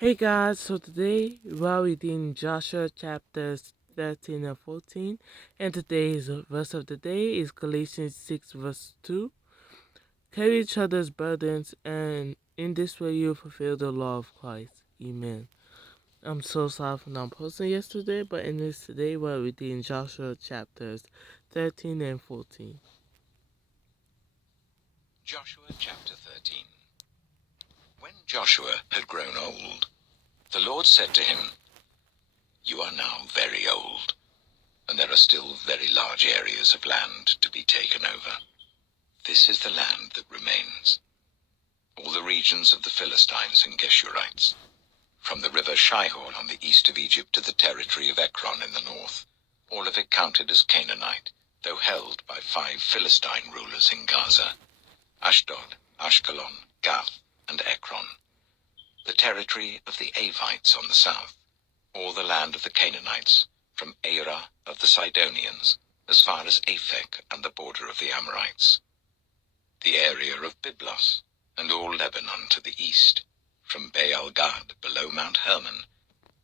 Hey guys, so today we're reading Joshua chapters 13 and 14, and today's verse of the day is Galatians 6 verse 2. Carry each other's burdens, and in this way you fulfill the law of Christ. Amen. I'm so sorry for not posting yesterday, but in this today we're reading Joshua chapters 13 and 14. Joshua chapter 13. When Joshua had grown old, the Lord said to him, "You are now very old, and there are still very large areas of land to be taken over. This is the land that remains, all the regions of the Philistines and Geshurites, from the river Shihor on the east of Egypt to the territory of Ekron in the north, all of it counted as Canaanite, though held by 5 Philistine rulers in Gaza, Ashdod, Ashkelon, Gath, and Ekron. The territory of the Avites on the south, all the land of the Canaanites, from Arah of the Sidonians, as far as Aphek and the border of the Amorites. The area of Byblos, and all Lebanon to the east, from Baal-Gad below Mount Hermon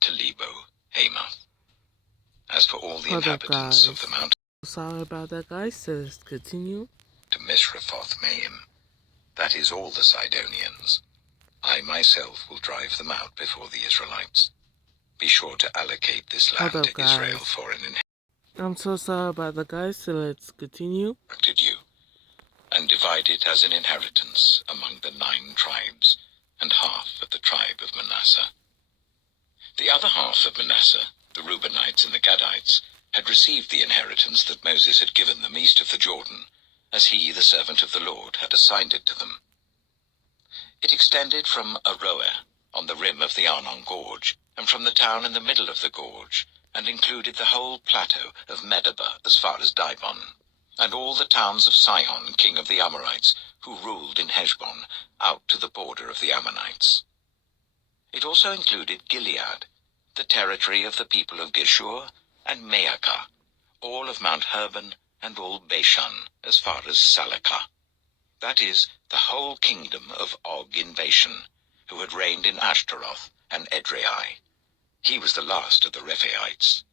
to Lebo Hamath. As for all the inhabitants of the mountain, Sorry about that, guys. So let's continue. To Misrephoth-Maim, that is all the Sidonians. I myself will drive them out before the Israelites. Be sure to allocate this land to Israel for an inheritance. I'm so sorry about that, guys. So let's continue. You, and divide it as an inheritance among the 9 tribes, and half of the tribe of Manasseh. The other half of Manasseh, the Reubenites and the Gadites, had received the inheritance that Moses had given them east of the Jordan, as he, the servant of the Lord, had assigned it to them. It extended from Aroer, on the rim of the Arnon Gorge, and from the town in the middle of the gorge, and included the whole plateau of Medeba as far as Dibon, and all the towns of Sihon, king of the Amorites, who ruled in Heshbon, out to the border of the Ammonites. It also included Gilead, the territory of the people of Geshur, and Maacah, all of Mount Hermon, and all Bashan, as far as Salekah. That is, the whole kingdom of Og in Bashan, who had reigned in Ashtaroth and Edrei. He was the last of the Rephaites.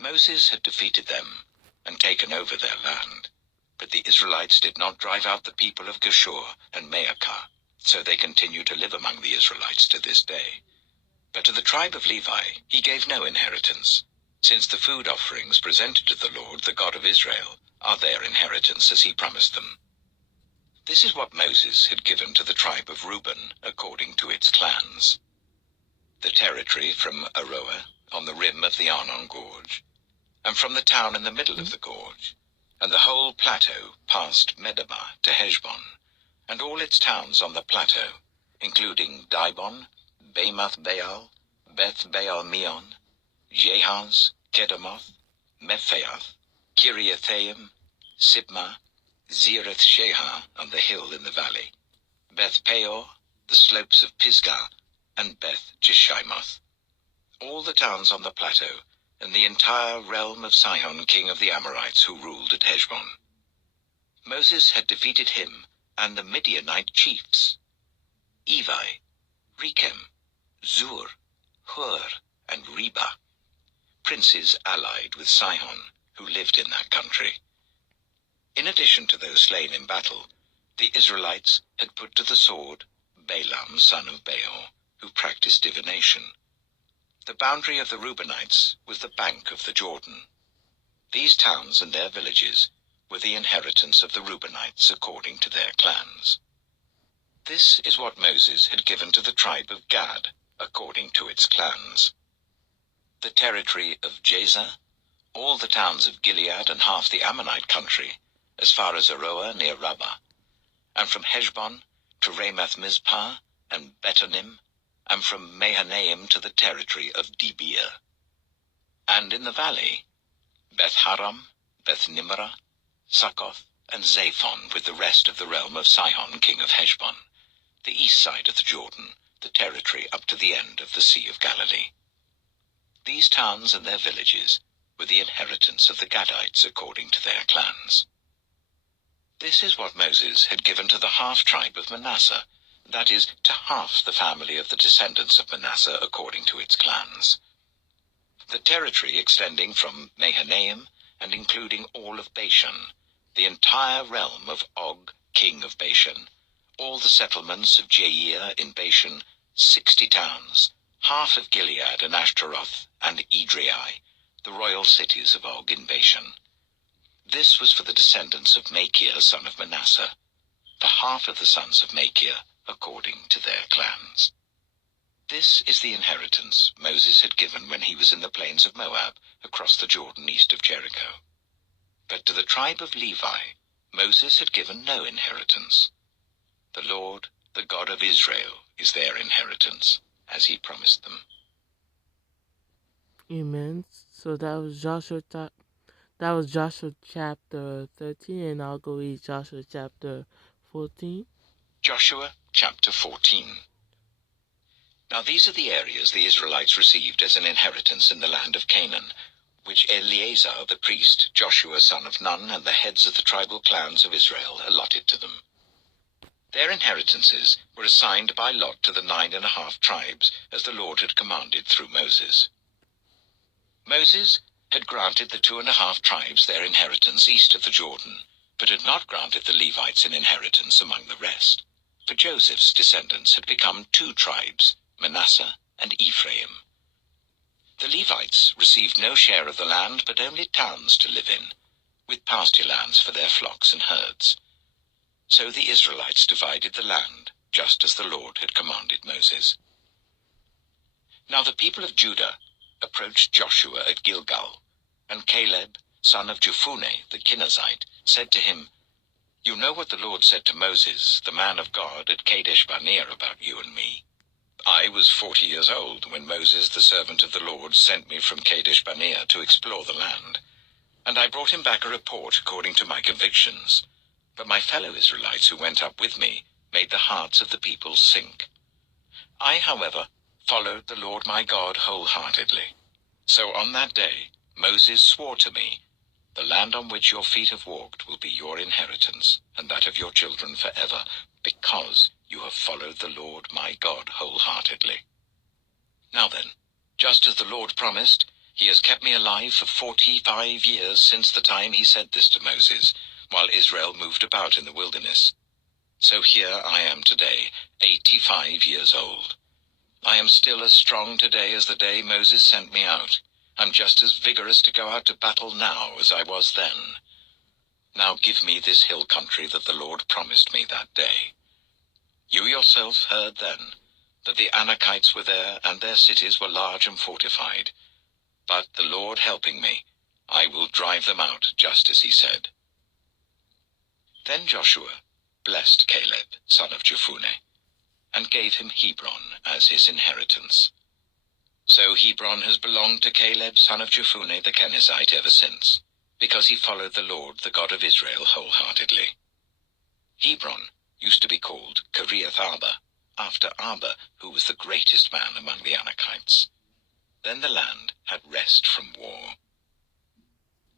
Moses had defeated them and taken over their land, but the Israelites did not drive out the people of Geshur and Maacah, so they continue to live among the Israelites to this day. But to the tribe of Levi he gave no inheritance, since the food offerings presented to the Lord, the God of Israel, are their inheritance as he promised them. This is what Moses had given to the tribe of Reuben according to its clans. The territory from Aroer, on the rim of the Arnon Gorge, and from the town in the middle of the gorge, and the whole plateau past Medeba to Heshbon, and all its towns on the plateau, including Dibon, Bamoth Baal, Beth Baal Meon, Jahaz, Kedemoth, Mephaath, Kiriathaim, Sibmah, Zereth Shahar on the hill in the valley, Beth Peor, the slopes of Pisgah, and Beth Jeshimoth. All the towns on the plateau, and the entire realm of Sihon, king of the Amorites, who ruled at Heshbon. Moses had defeated him and the Midianite chiefs, Evi, Rechem, Zur, Hur, and Reba, princes allied with Sihon, who lived in that country. In addition to those slain in battle, the Israelites had put to the sword Balaam son of Beor, who practiced divination. The boundary of the Reubenites was the bank of the Jordan. These towns and their villages were the inheritance of the Reubenites according to their clans. This is what Moses had given to the tribe of Gad according to its clans. The territory of Jazer, all the towns of Gilead and half the Ammonite country, as far as Aroer near Rabbah, and from Heshbon to Ramath-Mizpah and Betonim, and from Mahanaim to the territory of Debir. And in the valley, Beth-Haram, Beth-Nimrah, Succoth, and Zaphon with the rest of the realm of Sihon, king of Heshbon, the east side of the Jordan, the territory up to the end of the Sea of Galilee. These towns and their villages were the inheritance of the Gadites according to their clans. This is what Moses had given to the half-tribe of Manasseh, that is, to half the family of the descendants of Manasseh according to its clans. The territory extending from Mahanaim and including all of Bashan, the entire realm of Og, king of Bashan, all the settlements of Jair in Bashan, 60 towns, half of Gilead and Ashtaroth and Edrei, the royal cities of Og in Bashan. This was for the descendants of Machir, son of Manasseh, the half of the sons of Machir according to their clans. This is the inheritance Moses had given when he was in the plains of Moab, across the Jordan east of Jericho. But to the tribe of Levi, Moses had given no inheritance. The Lord, the God of Israel, is their inheritance, as he promised them. Amen. So that was Joshua chapter 13, and I'll go read Joshua chapter 14. Joshua chapter 14. Now these are the areas the Israelites received as an inheritance in the land of Canaan, which Eleazar the priest, Joshua son of Nun, and the heads of the tribal clans of Israel allotted to them. Their inheritances were assigned by lot to the 9.5 tribes, as the Lord had commanded through Moses. Moses had granted the 2.5 tribes their inheritance east of the Jordan, but had not granted the Levites an inheritance among the rest. For Joseph's descendants had become 2 tribes, Manasseh and Ephraim. The Levites received no share of the land, but only towns to live in, with pasture lands for their flocks and herds. So the Israelites divided the land, just as the Lord had commanded Moses. Now the people of Judah approached Joshua at Gilgal, and Caleb, son of Jephunneh the Kenizzite, said to him, "You know what the Lord said to Moses, the man of God, at Kadesh Barnea about you and me. I was 40 years old when Moses, the servant of the Lord, sent me from Kadesh Barnea to explore the land, and I brought him back a report according to my convictions. But my fellow Israelites who went up with me made the hearts of the people sink. I, however, followed the Lord my God wholeheartedly. So on that day Moses swore to me, 'The land on which your feet have walked will be your inheritance, and that of your children forever, because you have followed the Lord my God wholeheartedly.' Now then, just as the Lord promised, he has kept me alive for 45 years since the time he said this to Moses, while Israel moved about in the wilderness. So here I am today, 85 years old. I am still as strong today as the day Moses sent me out. I'm just as vigorous to go out to battle now as I was then. Now give me this hill country that the Lord promised me that day. You yourself heard then that the Anakites were there, and their cities were large and fortified. But the Lord helping me, I will drive them out, just as he said." Then Joshua blessed Caleb, son of Jephunneh, and gave him Hebron as his inheritance. So Hebron has belonged to Caleb, son of Jephunneh the Kenizzite, ever since, because he followed the Lord, the God of Israel, wholeheartedly. Hebron used to be called Kiriath Arba, after Arba, who was the greatest man among the Anakites. Then the land had rest from war.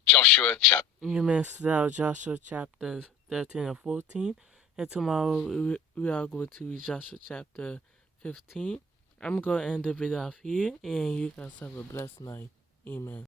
Joshua chapter... You missed out Joshua chapter 13 and 14, and tomorrow we are going to read Joshua chapter 15. I'm going to end the video off here, and you guys have a blessed night. Amen.